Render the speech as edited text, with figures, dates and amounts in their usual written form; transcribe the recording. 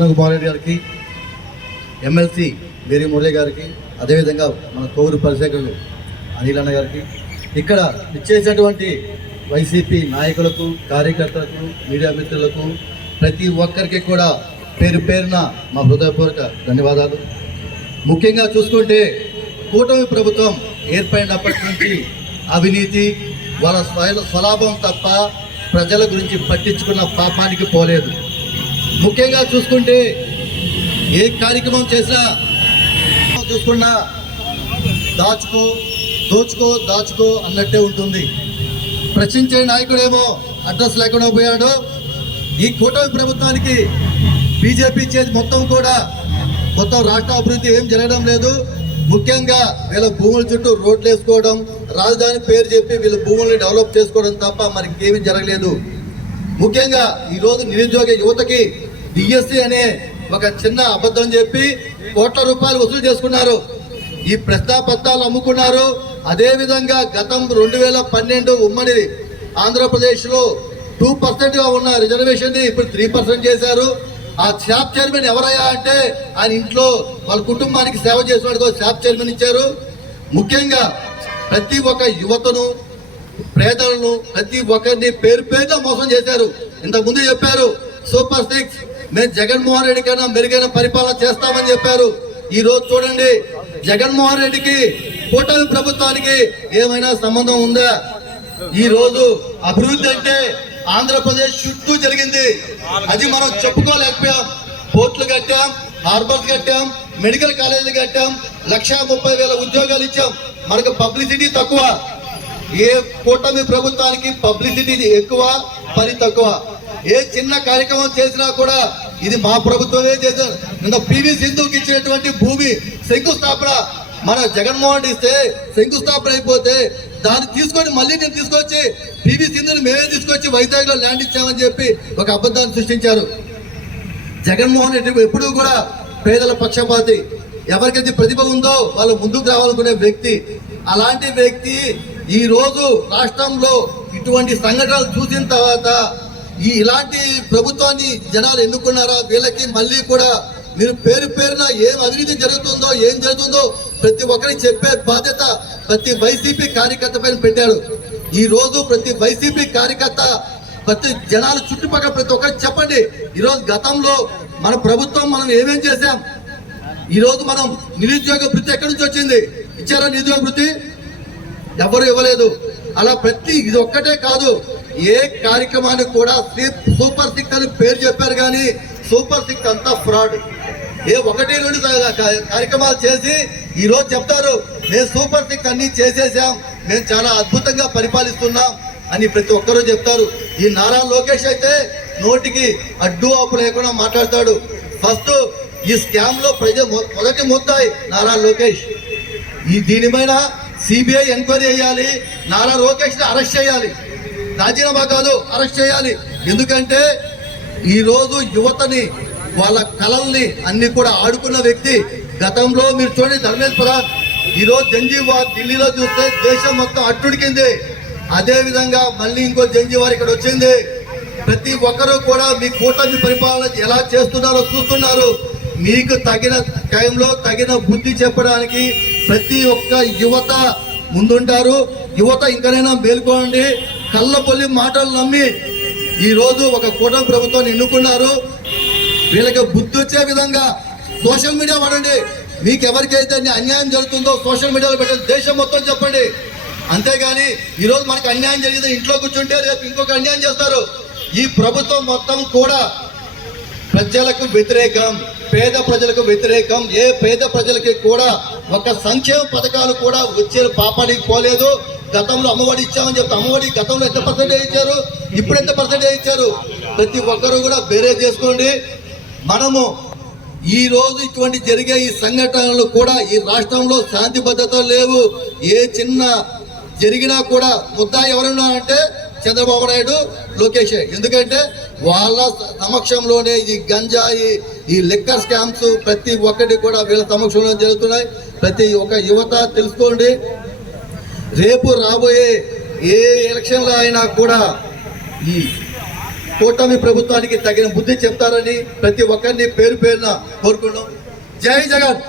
కృష్ణకుమార్ రెడ్డి గారికి, MLC Mary Murali గారికి, అదేవిధంగా మన కోవూరు పరిశేఖరులు అనిల్ అన్న గారికి, ఇక్కడ ఇచ్చేసినటువంటి వైసీపీ నాయకులకు, కార్యకర్తలకు, మీడియా మిత్రులకు, ప్రతి ఒక్కరికి కూడా పేరు పేరున మా హృదయపూర్వక ధన్యవాదాలు. ముఖ్యంగా చూసుకుంటే కూటమి ప్రభుత్వం ఏర్పడినప్పటి నుంచి అవినీతి, వాళ్ళ స్వలాభం తప్ప ప్రజల గురించి పట్టించుకున్న పాపానికి పోలేదు. ముఖ్యంగా చూసుకుంటే ఏ కార్యక్రమం చేసినా చూసుకున్నా దాచుకో దోచుకో అన్నట్టే ఉంటుంది. ప్రశ్నించే నాయకుడేమో అడ్రస్ లేకుండా పోయాడు. ఈ కూటమి ప్రభుత్వానికి బీజేపీ చేసి మొత్తం రాష్ట్ర అభివృద్ధి ఏం జరగడం లేదు. ముఖ్యంగా వీళ్ళ భూముల చుట్టూ రోడ్లు వేసుకోవడం, రాజధాని పేరు చెప్పి వీళ్ళ భూముల్ని డెవలప్ చేసుకోవడం తప్ప మరి ఇంకేమీ జరగలేదు. ముఖ్యంగా ఈరోజు నిరుద్యోగ యువతకి డిఎస్సి అనే ఒక చిన్న అబద్ధం చెప్పి కోట్ల రూపాయలు వసూలు చేసుకున్నారు. ఈ ప్రశ్నాపత్రాలు అమ్ముకున్నారు. అదేవిధంగా గతం 2012 ఉమ్మడి ఆంధ్రప్రదేశ్లో 2%గా ఉన్న రిజర్వేషన్ని ఇప్పుడు 3% చేశారు. ఆ షాప్ చైర్మన్ ఎవరయ్యా అంటే ఆయన ఇంట్లో వాళ్ళ కుటుంబానికి సేవ చేసేవాడికి షాప్ చైర్మన్ ఇచ్చారు. ముఖ్యంగా ప్రతి ఒక్క యువతను, పేదలను, ప్రతి ఒక్కరిని పేరున మోసం చేశారు. ఇంతకుముందు చెప్పారు సూపర్ 6 మేము జగన్మోహన్ రెడ్డి కన్నా మెరుగైన పరిపాలన చేస్తామని చెప్పారు. ఈ రోజు చూడండి, జగన్మోహన్ రెడ్డికి కూటమి ప్రభుత్వానికి ఏమైనా సంబంధం ఉందా? ఈ రోజు అభివృద్ధి అంటే ఆంధ్రప్రదేశ్ చుట్టూ జరిగింది. అది మనం చెప్పుకోలేకపోయాం. పోర్టులు కట్టాం, హార్బర్స్ కట్టాం, మెడికల్ కాలేజీలు కట్టాం, 1,30,000 ఉద్యోగాలు ఇచ్చాం. మనకు పబ్లిసిటీ తక్కువ. ఏ కూటమి ప్రభుత్వానికి పబ్లిసిటీ ఎక్కువ, పని తక్కువ. ఏ చిన్న కార్యక్రమం చేసినా కూడా ఇది మా ప్రభుత్వమే చేశారు. నిన్న పివి సింధుకి ఇచ్చినటువంటి భూమి శంకుస్థాపన మన జగన్మోహన్ ఇస్తే శంకుస్థాపన అయిపోతే దాన్ని తీసుకొని మళ్ళీ నేను తీసుకొచ్చి పివి సింధుని మేమే తీసుకొచ్చి వైజాగ్లో ల్యాండ్ ఇచ్చామని చెప్పి ఒక అబద్ధాన్ని సృష్టించారు. జగన్మోహన్ రెడ్డి ఎప్పుడూ కూడా పేదల పక్షపాతి. ఎవరికైతే ప్రతిభ ఉందో వాళ్ళు ముందుకు రావాలనుకునే వ్యక్తి. అలాంటి వ్యక్తి ఈ రోజు రాష్ట్రంలో ఇటువంటి సంఘటనలు చూసిన తర్వాత ఇలాంటి ప్రభుత్వాన్ని జనాలు ఎన్నుకున్నారా? వీళ్ళకి మళ్ళీ కూడా మీరు పేరున ఏం అవినీతి జరుగుతుందో, ఏం జరుగుతుందో ప్రతి ఒక్కరికి చెప్పే బాధ్యత ప్రతి వైసీపీ కార్యకర్త పైన పెట్టాడు. ఈ రోజు ప్రతి వైసీపీ కార్యకర్త, ప్రతి జనాలు చుట్టుపక్కల ప్రతి ఒక్కరికి చెప్పండి. ఈరోజు గతంలో మన ప్రభుత్వం మనం ఏమేం చేశాం. ఈరోజు మనం నిరుద్యోగ వృత్తి ఎక్కడి నుంచి వచ్చింది? ఇచ్చారా నిరుద్యోగ వృత్తి? ఎవరు ఇవ్వలేదు. అలా ప్రతి ఇది ఒక్కటే కాదు, ఏ కార్యక్రమానికి కూడా సూపర్ 6 అని పేరు చెప్పారు కానీ సూపర్ 6 అంతా ఫ్రాడ్. ఏ 1-2 కార్యక్రమాలు చేసి ఈరోజు చెప్తారు మేము సూపర్ 6 అన్ని చేసేసాం, మేము చాలా అద్భుతంగా పరిపాలిస్తున్నాం అని ప్రతి ఒక్కరూ చెప్తారు. ఈ నారా లోకేష్ అయితే నోటికి అడ్డు ఆపు లేకుండా మాట్లాడతాడు. ఫస్ట్ ఈ స్కామ్ లో మొదటి ముద్దాయి నారా లోకేష్. దీనిపైన సిబిఐ ఎంక్వైరీ చేయాలి, నారా లోకేష్ ని అరెస్ట్ చేయాలి. రాజీనామా కాదు, అరెస్ట్ చేయాలి. ఎందుకంటే ఈరోజు యువతని, వాళ్ళ కళల్ని అన్ని కూడా ఆడుకున్న వ్యక్తి. గతంలో మీరు చూడండి ధర్మేంద్ర ప్రధాన్, ఈరోజు జంజీవార్ ఢిల్లీలో చూస్తే దేశం మొత్తం అట్టుడికింది. అదేవిధంగా మళ్ళీ ఇంకో జంజీవార్ ఇక్కడ వచ్చింది. ప్రతి ఒక్కరూ కూడా మీ కూటమి పరిపాలన ఎలా చేస్తున్నారో చూస్తున్నారు. మీకు తగిన టైంలో తగిన బుద్ధి చెప్పడానికి ప్రతి ఒక్క యువత ముందుంటారు. యువత ఇంకనైనా మేల్కోండి. కళ్ళపల్లి మాటలు నమ్మి ఈరోజు ఒక కూటమి ప్రభుత్వాన్ని ఎన్నుకున్నారు. వీళ్ళకి బుద్ధి వచ్చే విధంగా సోషల్ మీడియా వాడండి. మీకు ఎవరికైతే అన్యాయం జరుగుతుందో సోషల్ మీడియాలో పెట్టండి, దేశం మొత్తం చెప్పండి. అంతేగాని ఈరోజు మనకు అన్యాయం జరిగింది ఇంట్లో కూర్చుంటే రేపు ఇంకొక అన్యాయం చేస్తారు. ఈ ప్రభుత్వం మొత్తం కూడా ప్రజలకు వ్యతిరేకం, పేద ప్రజలకు వ్యతిరేకం. ఏ పేద ప్రజలకి కూడా ఒక సంక్షేమ పథకాలు కూడా వచ్చే పాపానికి పోలేదు. గతంలో అమ్మఒడి ఇచ్చామని చెప్తే అమ్మఒడి గతంలో ఎంత పర్సెంటేజ్ ఇచ్చారు, ఇప్పుడు ఎంత పర్సెంటేజ్ ఇచ్చారు? ప్రతి ఒక్కరూ కూడా బేరే చేసుకోండి. మనము ఈ రోజు ఇటువంటి జరిగే ఈ సంఘటనలు కూడా ఈ రాష్ట్రంలో శాంతి భద్రతలు లేవు. ఏ చిన్న జరిగినా కూడా ముద్దాయి ఎవరైనా అంటే చంద్రబాబు నాయుడు, లోకేష్. ఎందుకంటే వాళ్ళ సమక్షంలోనే ఈ గంజాయి, ఈ లిక్కర్ స్కామ్స్ ప్రతి ఒక్కటి కూడా వీళ్ళ సమక్షంలో జరుగుతున్నాయి. ప్రతి ఒక్క యువత తెలుసుకోండి, రేపు రాబోయే ఏ ఎలక్షన్లో అయినా కూడా ఈ కూటమి ప్రభుత్వానికి తగిన బుద్ధి చెప్తారని ప్రతి ఒక్కరిని పేరు పేరున కోరుకున్నాం. జై జగన్.